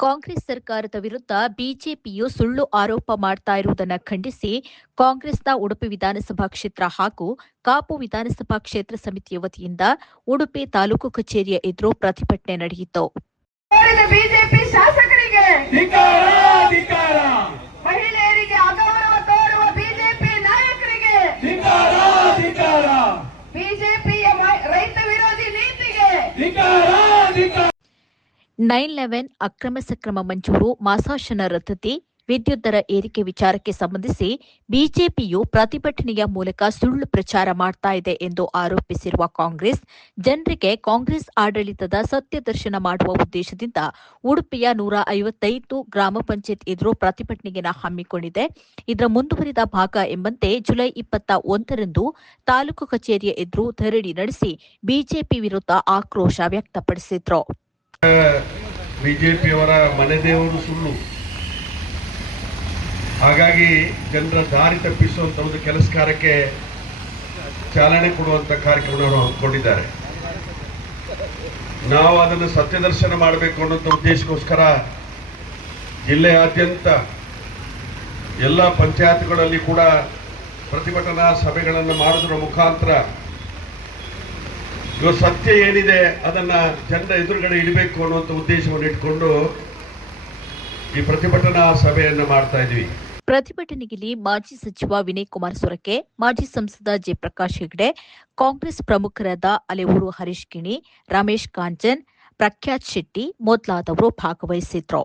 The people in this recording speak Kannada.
ಕಾಂಗ್ರೆಸ್ ಸರ್ಕಾರದ ವಿರುದ್ಧ ಬಿಜೆಪಿಯು ಸುಳ್ಳು ಆರೋಪ ಮಾಡ್ತಾ ಇರುವುದನ್ನು ಖಂಡಿಸಿ ಕಾಂಗ್ರೆಸ್ನ ಉಡುಪಿ ವಿಧಾನಸಭಾ ಕ್ಷೇತ್ರ ಹಾಗೂ ಕಾಪು ವಿಧಾನಸಭಾ ಕ್ಷೇತ್ರ ಸಮಿತಿಯ ವತಿಯಿಂದ ಉಡುಪಿ ತಾಲೂಕು ಕಚೇರಿಯ ಎದುರು ಪ್ರತಿಭಟನೆ ನಡೆಯಿತು. ಬಿಜೆಪಿ ಶಾಸಕರಿಗೆ ಧಿಕಾರ ಧಿಕಾರ. ಮಹಿಳೆಯರಿಗೆ ಅಗೌರವ ತೋರುವ ಬಿಜೆಪಿ ನಾಯಕರಿಗೆ ಧಿಕಾರ ಧಿಕಾರ. ಬಿಜೆಪಿಯ ರೈತ ವಿರೋಧಿ ನೀತಿಗೆ ಧಿಕಾರ ಧಿಕಾರ. ನೈನ್ ಲೆವೆನ್ ಅಕ್ರಮ ಸಕ್ರಮ ಮಂಜೂರು, ಮಾಸಾಶನ ರದ್ದತಿ, ವಿದ್ಯುತ್ ದರ ಏರಿಕೆ ವಿಚಾರಕ್ಕೆ ಸಂಬಂಧಿಸಿ ಬಿಜೆಪಿಯು ಪ್ರತಿಭಟನೆಯ ಮೂಲಕ ಸುಳ್ಳು ಪ್ರಚಾರ ಮಾಡ್ತಾ ಇದೆ ಎಂದು ಆರೋಪಿಸಿರುವ ಕಾಂಗ್ರೆಸ್. ಜನರಿಗೆ ಕಾಂಗ್ರೆಸ್ ಆಡಳಿತದ ಸತ್ಯ ದರ್ಶನ ಮಾಡುವ ಉದ್ದೇಶದಿಂದ ಉಡುಪಿಯ ನೂರ ಐವತ್ತೈದು ಗ್ರಾಮ ಪಂಚಾಯತ್ ಎದುರು ಪ್ರತಿಭಟನೆಯನ್ನು ಹಮ್ಮಿಕೊಂಡಿದೆ. ಇದರ ಮುಂದುವರಿದ ಭಾಗ ಎಂಬಂತೆ ಜುಲೈ ಇಪ್ಪತ್ತ ಒಂದರಂದು ತಾಲೂಕು ಕಚೇರಿಯ ಎದುರು ಧರಣಿ ನಡೆಸಿ ಬಿಜೆಪಿ ವಿರುದ್ಧ ಆಕ್ರೋಶ ವ್ಯಕ್ತಪಡಿಸಿದ್ರು. ಬಿಜೆಪಿಯವರ ಮನೆ ದೇವರು ಸುಳ್ಳು. ಹಾಗಾಗಿ ಜನರ ದಾರಿ ತಪ್ಪಿಸುವಂತ ಒಂದು ಕೆಲಸ ಕಾರ್ಯಕ್ಕೆ ಚಾಲನೆ ಕೊಡುವಂತ ಕಾರ್ಯಕ್ರಮವನ್ನು ಹಮ್ಮಿಕೊಂಡಿದ್ದಾರೆ. ನಾವು ಅದನ್ನು ಸತ್ಯದರ್ಶನ ಮಾಡಬೇಕು ಅನ್ನೋಂಥ ಉದ್ದೇಶಕ್ಕೋಸ್ಕರ ಜಿಲ್ಲೆಯಾದ್ಯಂತ ಎಲ್ಲ ಪಂಚಾಯತ್ಗಳಲ್ಲಿ ಕೂಡ ಪ್ರತಿಭಟನಾ ಸಭೆಗಳನ್ನು ಮಾಡೋದ್ರ ಮುಖಾಂತರ ಇವತ್ತು ಸತ್ಯ ಏನಿದೆ ಅದನ್ನ ಜನರ ಎದುರುಗಡೆ ಇಡಬೇಕು ಅನ್ನುವಂಥ ಉದ್ದೇಶವನ್ನು ಇಟ್ಕೊಂಡು ಈ ಪ್ರತಿಭಟನಾ ಸಭೆಯನ್ನು ಮಾಡ್ತಾ ಇದ್ವಿ ಪ್ರತಿಭಟನೆಯಲ್ಲಿ ಮಾಜಿ ಸಚಿವ ವಿನಯ್ ಕುಮಾರ್ ಸೊರಕೆ, ಮಾಜಿ ಸಂಸದ ಜಯಪ್ರಕಾಶ್ ಹೆಗ್ಡೆ, ಕಾಂಗ್ರೆಸ್ ಪ್ರಮುಖರಾದ ಅಲೆವೂರು ಹರೀಶ್ ಕಿಣಿ, ರಮೇಶ್ ಕಾಂಚನ್, ಪ್ರಖ್ಯಾತ್ ಶೆಟ್ಟಿ ಮೊದಲಾದವರು ಭಾಗವಹಿಸಿದ್ರು.